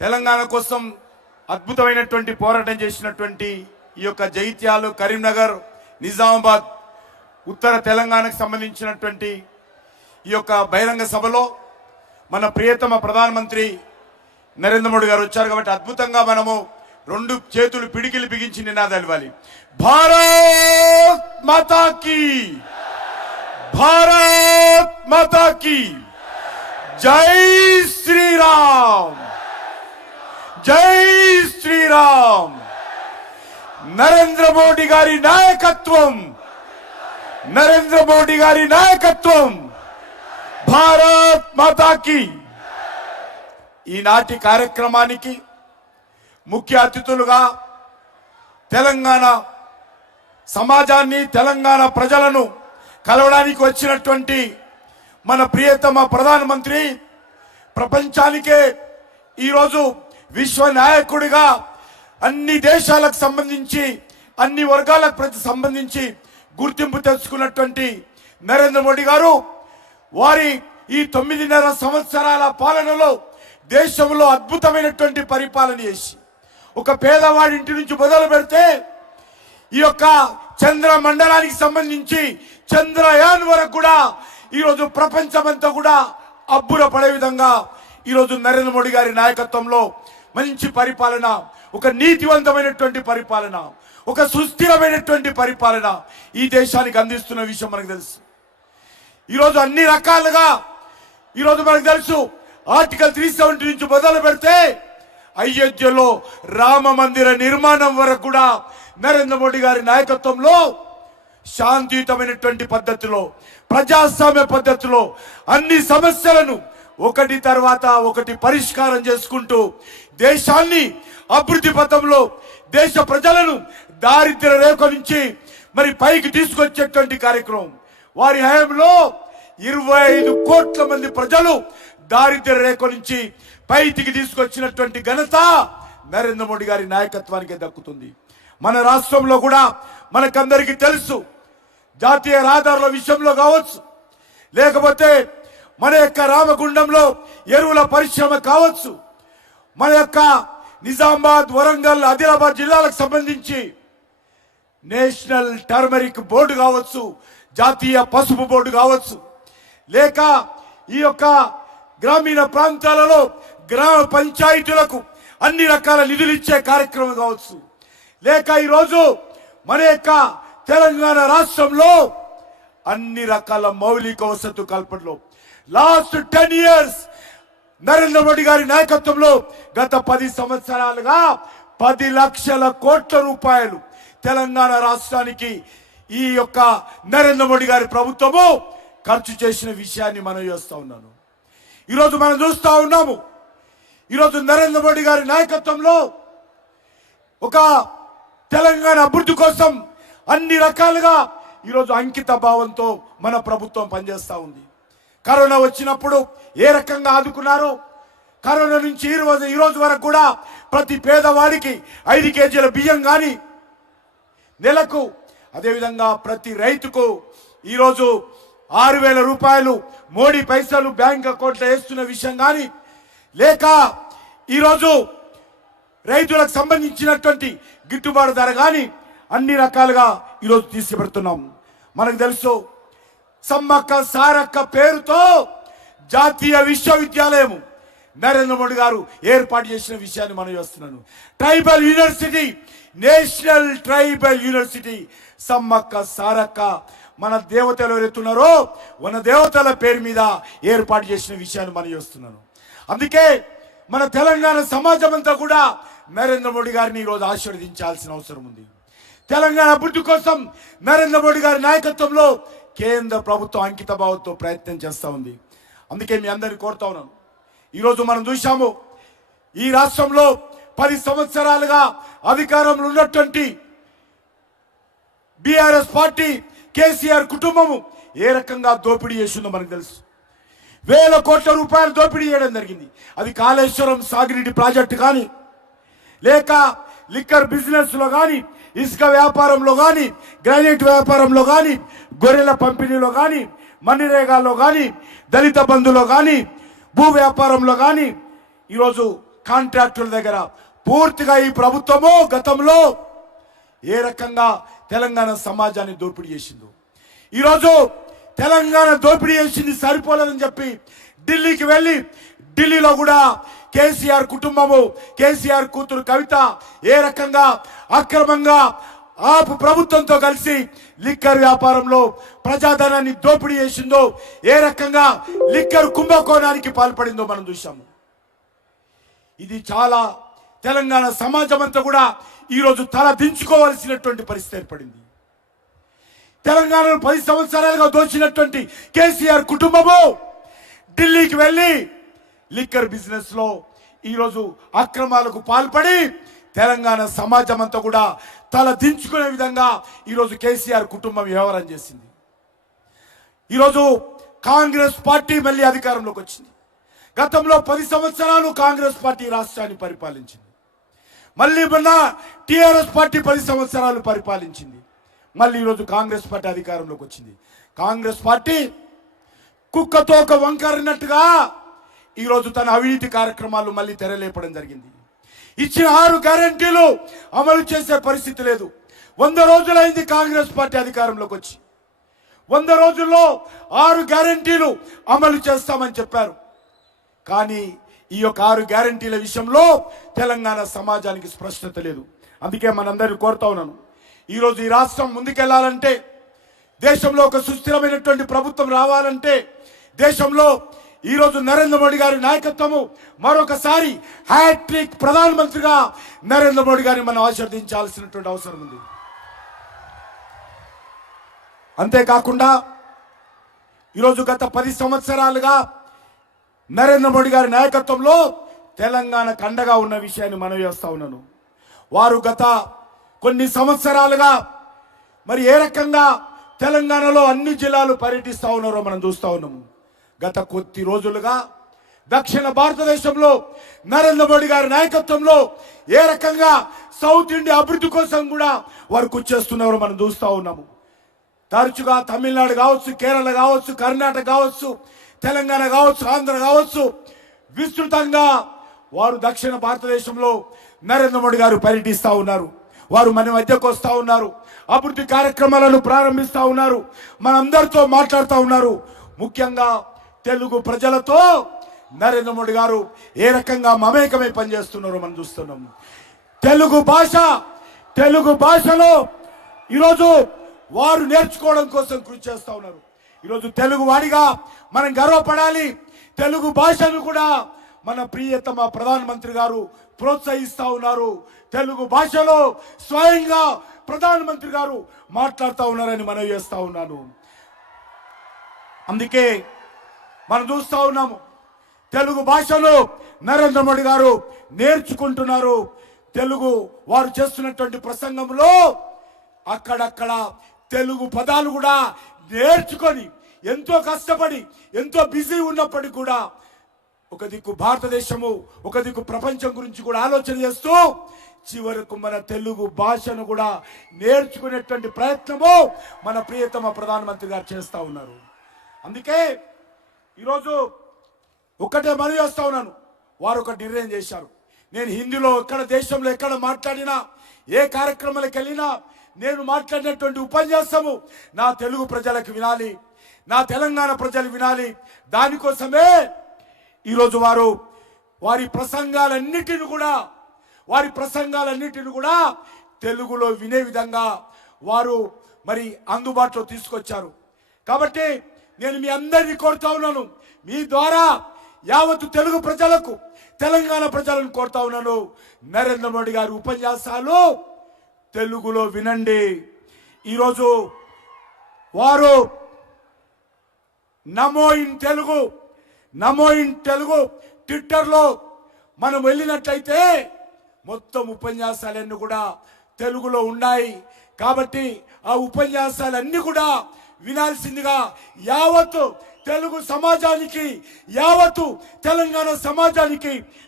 తెలంగాణ కోసం అద్భుతమైనటువంటి పోరాటం చేసినటువంటి ఈ యొక్క జగిత్యాల, కరీంనగర్, నిజామాబాద్, ఉత్తర తెలంగాణకు సంబంధించినటువంటి ఈ యొక్క బహిరంగ సభలో మన ప్రియతమ ప్రధానమంత్రి నరేంద్ర మోడీ గారు వచ్చారు. కాబట్టి అద్భుతంగా మనము రెండు చేతులు పిడికిలు బిగించి నినాదాలు ఇవ్వాలి. భారత్ మాతా కీ, భారత్ మాతా కీ, జై శ్రీరామ్, జై శ్రీరామ్. నరేంద్ర మోడీ గారి నాయకత్వం, నరేంద్ర మోడీ గారి నాయకత్వం, భారత్ మాతా కీ. ఈనాటి కార్యక్రమానికి ముఖ్య అతిథులుగా తెలంగాణ సమాజాన్ని, తెలంగాణ ప్రజలను కలవడానికి వచ్చినటువంటి మన ప్రియతమ ప్రధానమంత్రి, ప్రపంచానికే ఈరోజు విశ్వ నాయకుడిగా అన్ని దేశాలకు సంబంధించి, అన్ని వర్గాలకు సంబంధించి గుర్తింపు తెచ్చుకున్నటువంటి నరేంద్ర మోడీ గారు వారి ఈ 9.5 సంవత్సరాల పాలనలో దేశంలో అద్భుతమైనటువంటి పరిపాలన చేసి ఒక పేదవాడి ఇంటి నుంచి మొదలు పెడితే ఈ యొక్క చంద్ర మండలానికి సంబంధించి చంద్రయాన్ వరకు కూడా ఈరోజు ప్రపంచమంతా కూడా అబ్బురపడే విధంగా ఈరోజు నరేంద్ర మోడీ గారి నాయకత్వంలో మంచి పరిపాలన, ఒక నీతివంతమైనటువంటి పరిపాలన, ఒక సుస్థిరమైనటువంటి పరిపాలన ఈ దేశానికి అందిస్తున్న విషయం మనకు తెలుసు. ఈరోజు అన్ని రకాలుగా ఈరోజు మనకు తెలుసు. ఆర్టికల్ 370 నుంచి మొదలు పెడితే అయోధ్యలో రామ మందిర నిర్మాణం వరకు కూడా నరేంద్ర మోడీ గారి నాయకత్వంలో శాంతియుతమైనటువంటి పద్ధతిలో, ప్రజాస్వామ్య పద్ధతిలో అన్ని సమస్యలను ఒకటి తర్వాత ఒకటి పరిష్కారం చేసుకుంటూ దేశాన్ని అభివృద్ధి పథంలో, దేశ ప్రజలను దారిద్ర్య రేఖ నుంచి మరి పైకి తీసుకొచ్చేటువంటి కార్యక్రమం. వారి హయాంలో 25 కోట్ల మంది ప్రజలు దారిద్ర్య రేఖ నుంచి పైకి తీసుకొచ్చినటువంటి ఘనత నరేంద్ర మోడీ గారి నాయకత్వానికి దక్కుతుంది. మన రాష్ట్రంలో కూడా మనకందరికీ తెలుసు, జాతీయ రహదారుల విషయంలో కావచ్చు, లేకపోతే మన యొక్క రామగుండంలో ఎరువుల పరిశ్రమ కావచ్చు, మన యొక్క నిజామాబాద్, వరంగల్, ఆదిలాబాద్ జిల్లాలకు సంబంధించి నేషనల్ టర్మరిక్ బోర్డు కావచ్చు, జాతీయ పసుపు బోర్డు కావచ్చు, లేక ఈ యొక్క గ్రామీణ ప్రాంతాలలో గ్రామ పంచాయతీలకు అన్ని రకాల నిధులు ఇచ్చే కార్యక్రమం కావచ్చు, లేక ఈరోజు మన యొక్క తెలంగాణ రాష్ట్రంలో అన్ని రకాల మౌలిక వసతుల కల్పనలో లాస్ట్ 10 years నరేంద్ర మోడీ గారి నాయకత్వంలో గత 10 సంవత్సరాలుగా 10 లక్షల కోట్ల రూపాయలు తెలంగాణ రాష్ట్రానికి ఈ యొక్క నరేంద్ర మోడీ గారి ప్రభుత్వము ఖర్చు చేసిన విషయాన్ని మనం చూస్తా ఉన్నాను. ఈరోజు మనం చూస్తా ఉన్నాము. ఈరోజు నరేంద్ర మోడీ గారి నాయకత్వంలో ఒక తెలంగాణ అభివృద్ధి కోసం అన్ని రకాలుగా ఈరోజు అంకిత భావంతో మన ప్రభుత్వం పనిచేస్తూ ఉంది. కరోనా వచ్చినప్పుడు ఏ రకంగా ఆదుకున్నారో, కరోనా నుంచి ఈ రోజు వరకు కూడా ప్రతి పేదవాడికి 5 కేజీల బియ్యం కానీ నెలకు, అదేవిధంగా ప్రతి రైతుకు ఈరోజు 6,000 రూపాయలు మోడీ పైసలు బ్యాంక్ అకౌంట్లో వేస్తున్న విషయం కానీ, లేక ఈరోజు రైతులకు సంబంధించినటువంటి గిట్టుబాటు ధర కానీ అన్ని రకాలుగా ఈరోజు తీసుకుపెడుతున్నాం. మనకు తెలుసు, సమ్మక్క సారక్క పేరుతో జాతీయ విశ్వవిద్యాలయం నరేంద్ర మోడీ గారు ఏర్పాటు చేసిన విషయాన్ని మనం చూస్తున్నాను. Tribal university, national tribal university, Sammakka Sarakka మన దేవతలు ఎవరెత్తున్నారో మన దేవతల పేరు మీద ఏర్పాటు చేసిన విషయాన్ని మనం చూస్తున్నాను. అందుకే మన తెలంగాణ సమాజం అంతా కూడా నరేంద్ర మోడీ గారిని ఈరోజు ఆశీర్వదించాల్సిన అవసరం ఉంది. తెలంగాణ అభివృద్ధి కోసం నరేంద్ర మోడీ గారి నాయకత్వంలో కేంద్ర ప్రభుత్వం అంకిత భావంతో ప్రయత్నం చేస్తూ ఉంది. అందుకే మీ అందరినీ కోరుతా ఉన్నాను. ఈరోజు మనం చూసాము, ఈ రాష్ట్రంలో 10 సంవత్సరాలుగా అధికారంలో ఉన్నటువంటి బీఆర్ఎస్ పార్టీ, కేసీఆర్ కుటుంబము ఏ రకంగా దోపిడీ చేసిందో మనకు తెలుసు. 1,000 కోట్ల రూపాయలు దోపిడీ చేయడం జరిగింది. అది కాళేశ్వరం సాగునీటి ప్రాజెక్టు కానీ, లేక లిక్కర్ బిజినెస్ లో కానీ, ఇసుక వ్యాపారంలో కానీ, గ్రానైట్ వ్యాపారంలో కానీ, గొర్రెల పంపిణీలో కానీ, మన్నిరేగాలో కానీ, దళిత బంధులో కానీ, భూ వ్యాపారంలో కానీ, ఈరోజు కాంట్రాక్టుల దగ్గర పూర్తిగా ఈ ప్రభుత్వము గతంలో ఏ రకంగా తెలంగాణ సమాజాన్ని దోపిడీ చేసిందో, ఈరోజు తెలంగాణ దోపిడీ చేసింది సరిపోలేదని చెప్పి ఢిల్లీకి వెళ్ళి ఢిల్లీలో కూడా కేసీఆర్ కుటుంబము, కేసీఆర్ కూతురు కవిత ఏ రకంగా అక్రమంగా ఆపు ప్రభుత్వంతో కలిసి లిక్కర్ వ్యాపారంలో ప్రజాధనాన్ని దోపిడీ చేసిందో, ఏ రకంగా లిక్కర్ కుంభకోణానికి పాల్పడిందో మనం చూసాము. ఇది చాలా తెలంగాణ సమాజం అంతా కూడా ఈరోజు తల దించుకోవాల్సినటువంటి పరిస్థితి ఏర్పడింది. తెలంగాణను 10 సంవత్సరాలుగా దోచినటువంటి కేసీఆర్ కుటుంబము ఢిల్లీకి వెళ్ళి లిక్కర్ బిజినెస్ లో ఈరోజు అక్రమాలకు పాల్పడి తెలంగాణ సమాజం అంతా కూడా తల దించుకునే విధంగా ఈరోజు కేసీఆర్ కుటుంబం వ్యవహారం చేసింది. ఈరోజు కాంగ్రెస్ పార్టీ మళ్ళీ అధికారంలోకి వచ్చింది. గతంలో 10 సంవత్సరాలు కాంగ్రెస్ పార్టీ రాష్ట్రాన్ని పరిపాలించింది. మళ్ళీ మొన్న టిఆర్ఎస్ పార్టీ 10 సంవత్సరాలు పరిపాలించింది. మళ్ళీ ఈరోజు కాంగ్రెస్ పార్టీ అధికారంలోకి వచ్చింది. కాంగ్రెస్ పార్టీ కుక్కతో ఒక వంకరినట్టుగా ఈరోజు తన అవినీతి కార్యక్రమాలు మళ్ళీ తెరలేపడం జరిగింది. ఇచ్చిన 6 గ్యారెంటీలు అమలు చేసే పరిస్థితి లేదు. 100 రోజులైంది కాంగ్రెస్ పార్టీ అధికారంలోకి వచ్చి. 100 రోజుల్లో 6 గ్యారెంటీలు అమలు చేస్తామని చెప్పారు. కానీ ఈ యొక్క 6 గ్యారెంటీల విషయంలో తెలంగాణ సమాజానికి స్పష్టత లేదు. అందుకే మనందరినీ కోరుతా ఉన్నాను, ఈరోజు ఈ రాష్ట్రం ముందుకెళ్లాలంటే, దేశంలో ఒక సుస్థిరమైనటువంటి ప్రభుత్వం రావాలంటే, దేశంలో ఈరోజు నరేంద్ర మోడీ గారి నాయకత్వము మరొకసారి హ్యాట్రిక్ ప్రధానమంత్రిగా నరేంద్ర మోడీ గారిని మనం ఆశీర్వదించాల్సినటువంటి అవసరం ఉంది. అంతేకాకుండా ఈరోజు గత 10 సంవత్సరాలుగా నరేంద్ర మోడీ గారి నాయకత్వంలో తెలంగాణకు అండగా ఉన్న విషయాన్ని మనం చేస్తా ఉన్నాను. వారు గత కొన్ని సంవత్సరాలుగా మరి ఏ రకంగా తెలంగాణలో అన్ని జిల్లాలు పర్యటిస్తూ ఉన్నారో మనం చూస్తూ ఉన్నాము. గత కొద్ది రోజులుగా దక్షిణ భారతదేశంలో నరేంద్ర మోడీ గారి నాయకత్వంలో ఏ రకంగా సౌత్ ఇండియా అభివృద్ధి కోసం కూడా వారు కృషి చేస్తున్నారో మనం చూస్తూ ఉన్నాము. తరచుగా తమిళనాడు కావచ్చు, కేరళ కావచ్చు, కర్ణాటక కావచ్చు, తెలంగాణ కావచ్చు, ఆంధ్ర కావచ్చు, విస్తృతంగా వారు దక్షిణ భారతదేశంలో నరేంద్ర మోడీ గారు పర్యటిస్తూ ఉన్నారు. వారు మన మధ్యకు వస్తూ ఉన్నారు, అభివృద్ధి కార్యక్రమాలను ప్రారంభిస్తూ ఉన్నారు, మనందరితో మాట్లాడుతూ ఉన్నారు. ముఖ్యంగా తెలుగు ప్రజలతో నరేంద్ర మోడీ గారు ఏ రకంగా మమేకమై పనిచేస్తున్నారో మనం చూస్తున్నాం. తెలుగు భాషలో ఈరోజు వారు నేర్చుకోవడం కోసం కృషి చేస్తూ ఉన్నారు. ఈరోజు తెలుగు వాడిగా మనం గర్వపడాలి. తెలుగు భాషను కూడా మన ప్రియతమ ప్రధానమంత్రి గారు ప్రోత్సహిస్తూ ఉన్నారు. తెలుగు భాషలో స్వయంగా ప్రధానమంత్రి గారు మాట్లాడుతూ ఉన్నారని మనం చేస్తూ ఉన్నాను. అందుకే మనం చూస్తూ ఉన్నాము, తెలుగు భాషలో నరేంద్ర మోడీ గారు నేర్చుకుంటున్నారు. తెలుగు వారు చేస్తున్నటువంటి ప్రసంగంలో అక్కడక్కడ తెలుగు పదాలు కూడా నేర్చుకొని ఎంతో కష్టపడి ఎంతో బిజీ ఉన్నప్పటికీ కూడా ఒక దిక్కు భారతదేశము, ఒక దిక్కు ప్రపంచం గురించి కూడా ఆలోచన చేస్తూ చివరకు మన తెలుగు భాషను కూడా నేర్చుకునేటువంటి ప్రయత్నము మన ప్రియతమ ప్రధానమంత్రి గారు చేస్తూ ఉన్నారు. అందుకే ఈరోజు ఒక్కటే మనం చేస్తా ఉన్నాను, వారు ఒక నిర్ణయం చేశారు. నేను హిందీలో ఎక్కడ దేశంలో ఎక్కడ మాట్లాడినా, ఏ కార్యక్రమాలకు వెళ్ళినా నేను మాట్లాడినటువంటి ఉపన్యాసము నా తెలుగు ప్రజలకు వినాలి, నా తెలంగాణ ప్రజలు వినాలి. దానికోసమే ఈరోజు వారి ప్రసంగాలన్నిటిని కూడా తెలుగులో వినే విధంగా వారు మరి అందుబాటులో తీసుకొచ్చారు. కాబట్టి నేను మీ అందరినీ కోరుతా ఉన్నాను, మీ ద్వారా యావత్తు తెలుగు ప్రజలకు, తెలంగాణ ప్రజలను కోరుతా ఉన్నాను, నరేంద్ర మోడీ గారి ఉపన్యాసాలు తెలుగులో వినండి. ఈరోజు వారు నమో ఇన్ తెలుగు ట్విట్టర్లో మనం వెళ్ళినట్లయితే మొత్తం ఉపన్యాసాలన్నీ కూడా తెలుగులో ఉన్నాయి. కాబట్టి ఆ ఉపన్యాసాలన్నీ కూడా వినాల్సిందిగా యావత్తు తెలుగు సమాజానికి, యావత్తు తెలంగాణ సమాజానికి